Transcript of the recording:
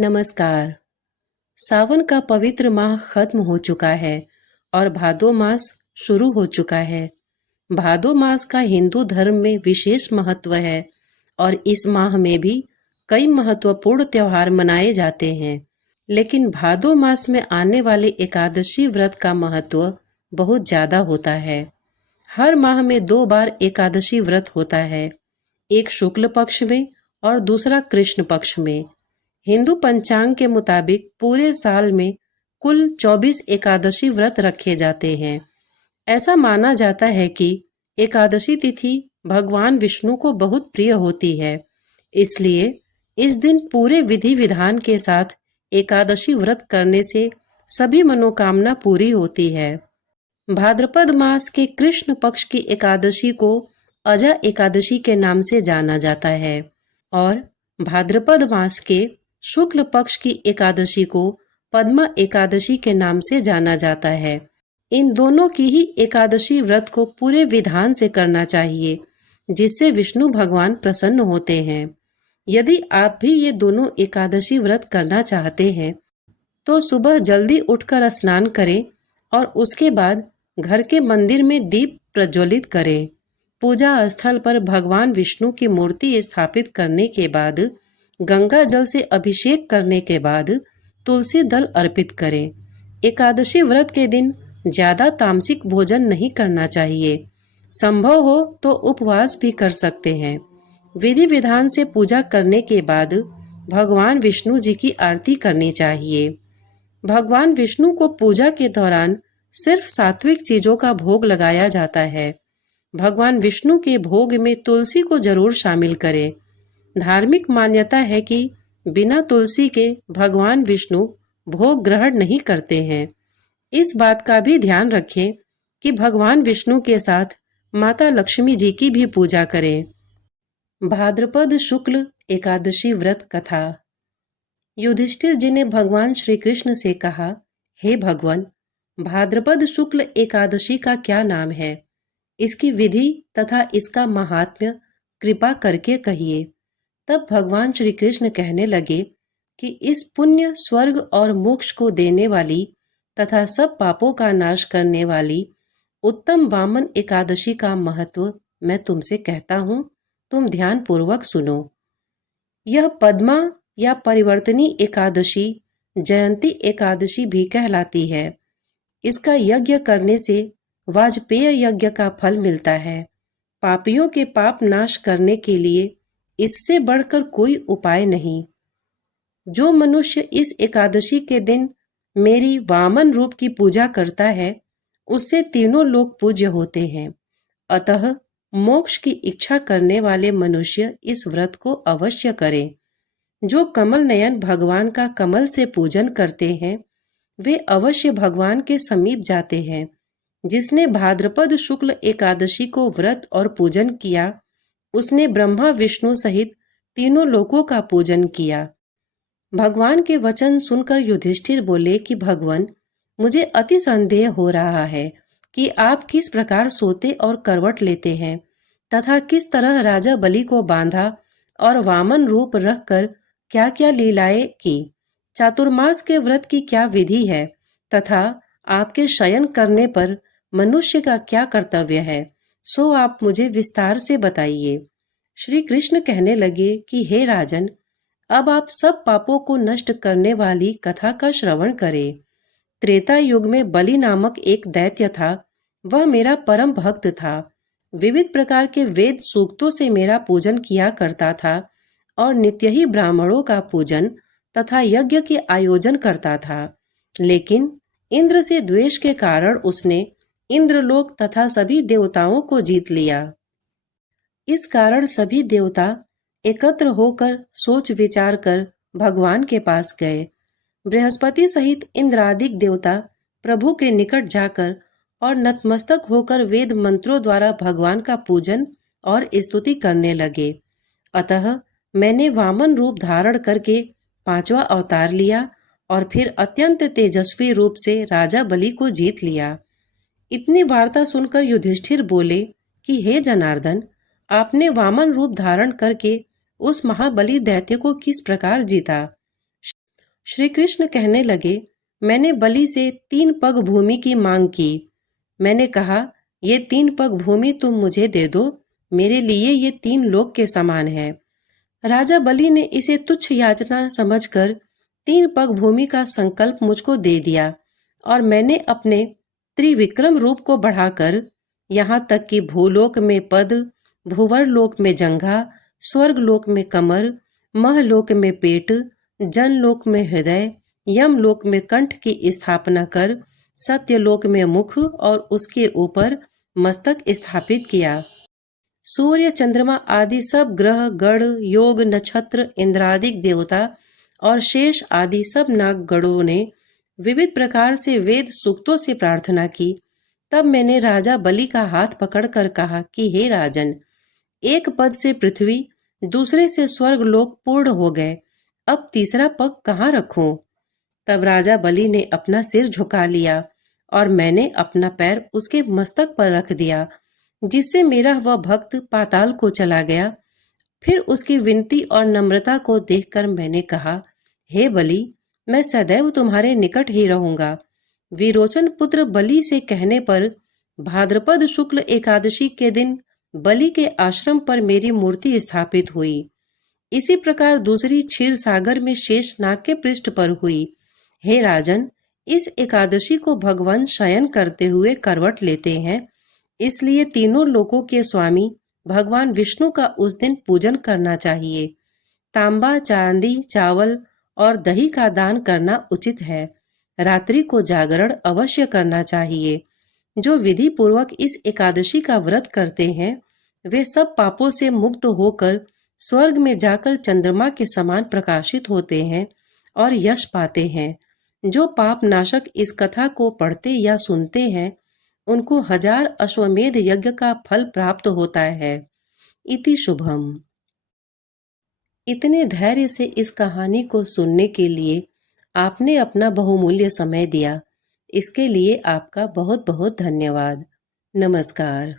नमस्कार। सावन का पवित्र माह खत्म हो चुका है और भादो मास शुरू हो चुका है। भादो मास का हिंदू धर्म में विशेष महत्व है और इस माह में भी कई महत्वपूर्ण त्योहार मनाए जाते हैं। लेकिन भादो मास में आने वाले एकादशी व्रत का महत्व बहुत ज़्यादा होता है। हर माह में 2 बार एकादशी व्रत होता है, एक शुक्ल पक्ष में और दूसरा कृष्ण पक्ष में। हिंदू पंचांग के मुताबिक पूरे साल में कुल 24 एकादशी व्रत रखे जाते हैं। ऐसा माना जाता है कि एकादशी तिथि भगवान विष्णु को बहुत प्रिय होती है, इसलिए इस दिन पूरे विधि विधान के साथ एकादशी व्रत करने से सभी मनोकामना पूरी होती है। भाद्रपद मास के कृष्ण पक्ष की एकादशी को अजा एकादशी के नाम से जाना जाता है और भाद्रपद मास के शुक्ल पक्ष की एकादशी को पद्मा एकादशी के नाम से जाना जाता है। इन दोनों की ही एकादशी व्रत को पूरे विधान से करना चाहिए, जिससे विष्णु भगवान प्रसन्न होते हैं। यदि आप भी ये दोनों एकादशी व्रत करना चाहते हैं तो सुबह जल्दी उठकर स्नान करें और उसके बाद घर के मंदिर में दीप प्रज्वलित करें। पूजा स्थल पर भगवान विष्णु की मूर्ति स्थापित करने के बाद गंगा जल से अभिषेक करने के बाद तुलसी दल अर्पित करें। एकादशी व्रत के दिन ज़्यादा तामसिक भोजन नहीं करना चाहिए। संभव हो तो उपवास भी कर सकते हैं। विधि विधान से पूजा करने के बाद भगवान विष्णु जी की आरती करनी चाहिए। भगवान विष्णु को पूजा के दौरान सिर्फ सात्विक चीजों का भोग लगाया जाता है। भगवान विष्णु के भोग में तुलसी को जरूर शामिल करें। धार्मिक मान्यता है कि बिना तुलसी के भगवान विष्णु भोग ग्रहण नहीं करते हैं। इस बात का भी ध्यान रखें कि भगवान विष्णु के साथ माता लक्ष्मी जी की भी पूजा करें। भाद्रपद शुक्ल एकादशी व्रत कथा। युधिष्ठिर जी ने भगवान श्री कृष्ण से कहा, हे भगवान, भाद्रपद शुक्ल एकादशी का क्या नाम है? इसकी विधि तथा इसका महात्म्य कृपा करके कहिए। तब भगवान श्री कृष्ण कहने लगे कि इस पुण्य, स्वर्ग और मोक्ष को देने वाली तथा सब पापों का नाश करने वाली उत्तम वामन एकादशी का महत्व मैं तुमसे कहता हूँ, तुम ध्यान पूर्वक सुनो। यह पद्मा या परिवर्तनी एकादशी जयंती एकादशी भी कहलाती है। इसका यज्ञ करने से वाजपेय यज्ञ का फल मिलता है। पापियों के पाप नाश करने के लिए इससे बढ़कर कोई उपाय नहीं। जो मनुष्य इस एकादशी के दिन मेरी वामन रूप की पूजा करता है, उससे तीनों लोग पूज्य होते हैं। अतः मोक्ष की इच्छा करने वाले मनुष्य इस व्रत को अवश्य करें। जो कमल नयन भगवान का कमल से पूजन करते हैं, वे अवश्य भगवान के समीप जाते हैं। जिसने भाद्रपद शुक्ल एकादशी को व्रत और पूजन किया, उसने ब्रह्मा विष्णु सहित तीनों लोकों का पूजन किया। भगवान के वचन सुनकर युधिष्ठिर बोले कि भगवान, मुझे अति संदेह हो रहा है कि आप किस प्रकार सोते और करवट लेते हैं तथा किस तरह राजा बलि को बांधा और वामन रूप रखकर क्या क्या लीलाएं की। चातुर्मास के व्रत की क्या विधि है तथा आपके शयन करने पर मनुष्य का क्या कर्तव्य है, सो आप मुझे विस्तार से बताइए। श्री कृष्ण कहने लगे कि हे राजन, अब आप सब पापों को नष्ट करने वाली कथा का श्रवण करें। त्रेता युग में बलि नामक एक दैत्य था। वह मेरा परम भक्त था। विविध प्रकार के वेद सूक्तों से मेरा पूजन किया करता था और नित्य ही ब्राह्मणों का पूजन तथा यज्ञ के आयोजन करता था। लेकिन इंद्र से द्वेष के कारण उसने इंद्रलोक तथा सभी देवताओं को जीत लिया। इस कारण सभी देवता एकत्र होकर सोच विचार कर भगवान के पास गए। बृहस्पति सहित इंद्रादिक देवता प्रभु के निकट जाकर और नतमस्तक होकर वेद मंत्रों द्वारा भगवान का पूजन और स्तुति करने लगे। अतः मैंने वामन रूप धारण करके 5वां अवतार लिया और फिर अत्यंत तेजस्वी रूप से राजा बलि को जीत लिया। इतनी वार्ता सुनकर युधिष्ठिर बोले कि हे जनार्दन, आपने वामन रूप धारण करके उस महाबली दैत्य को किस प्रकार जीता? श्री कृष्ण कहने लगे, मैंने बलि से 3 पग भूमि की मांग की। मैंने कहा, ये 3 पग भूमि तुम मुझे दे दो, मेरे लिए ये 3 लोक के समान है। राजा बलि ने इसे तुच्छ याचना समझकर 3 पग भूमि का संकल्प मुझको दे दिया और मैंने अपने त्रिविक्रम रूप को बढ़ाकर यहाँ तक कि भूलोक में पद, भूवरलोक में जंघा, स्वर्गलोक में कमर, महलोक में पेट, जनलोक में हृदय, यमलोक में कंठ की स्थापना कर सत्यलोक में मुख और उसके ऊपर मस्तक स्थापित किया। सूर्य, चंद्रमा आदि सब ग्रह, गण, योग, नक्षत्र, इंद्रादिक देवता और शेष आदि सब नागगणों ने विविध प्रकार से वेद सूक्तों से प्रार्थना की। तब मैंने राजा बलि का हाथ पकड़कर कहा कि हे राजन, एक पद से पृथ्वी, दूसरे से स्वर्ग लोक पूर्ण हो गए, अब तीसरा पग कहाँ रखूं? तब राजा बलि ने अपना सिर झुका लिया और मैंने अपना पैर उसके मस्तक पर रख दिया, जिससे मेरा वह भक्त पाताल को चला गया। फिर उसकी विनती और नम्रता को देखकर मैंने कहा, हे बलि, मैं सदैव तुम्हारे निकट ही रहूंगा। विरोचन पुत्र बलि से कहने पर भाद्रपद शुक्ल एकादशी के दिन बलि के आश्रम पर मेरी मूर्ति स्थापित हुई। इसी प्रकार दूसरी क्षीर सागर में शेष नाग के पृष्ठ पर हुई। हे राजन, इस एकादशी को भगवान शयन करते हुए करवट लेते हैं, इसलिए तीनों लोकों के स्वामी भगवान विष्णु का उस दिन पूजन करना चाहिए। तांबा, चांदी, चावल और दही का दान करना उचित है। रात्रि को जागरण अवश्य करना चाहिए। जो विधि पूर्वक इस एकादशी का व्रत करते हैं, वे सब पापों से मुक्त होकर स्वर्ग में जाकर चंद्रमा के समान प्रकाशित होते हैं और यश पाते हैं। जो पाप नाशक इस कथा को पढ़ते या सुनते हैं, उनको 1000 अश्वमेध यज्ञ का फल प्राप्त होता है। इति शुभम। इतने धैर्य से इस कहानी को सुनने के लिए आपने अपना बहुमूल्य समय दिया। इसके लिए आपका बहुत बहुत धन्यवाद। नमस्कार।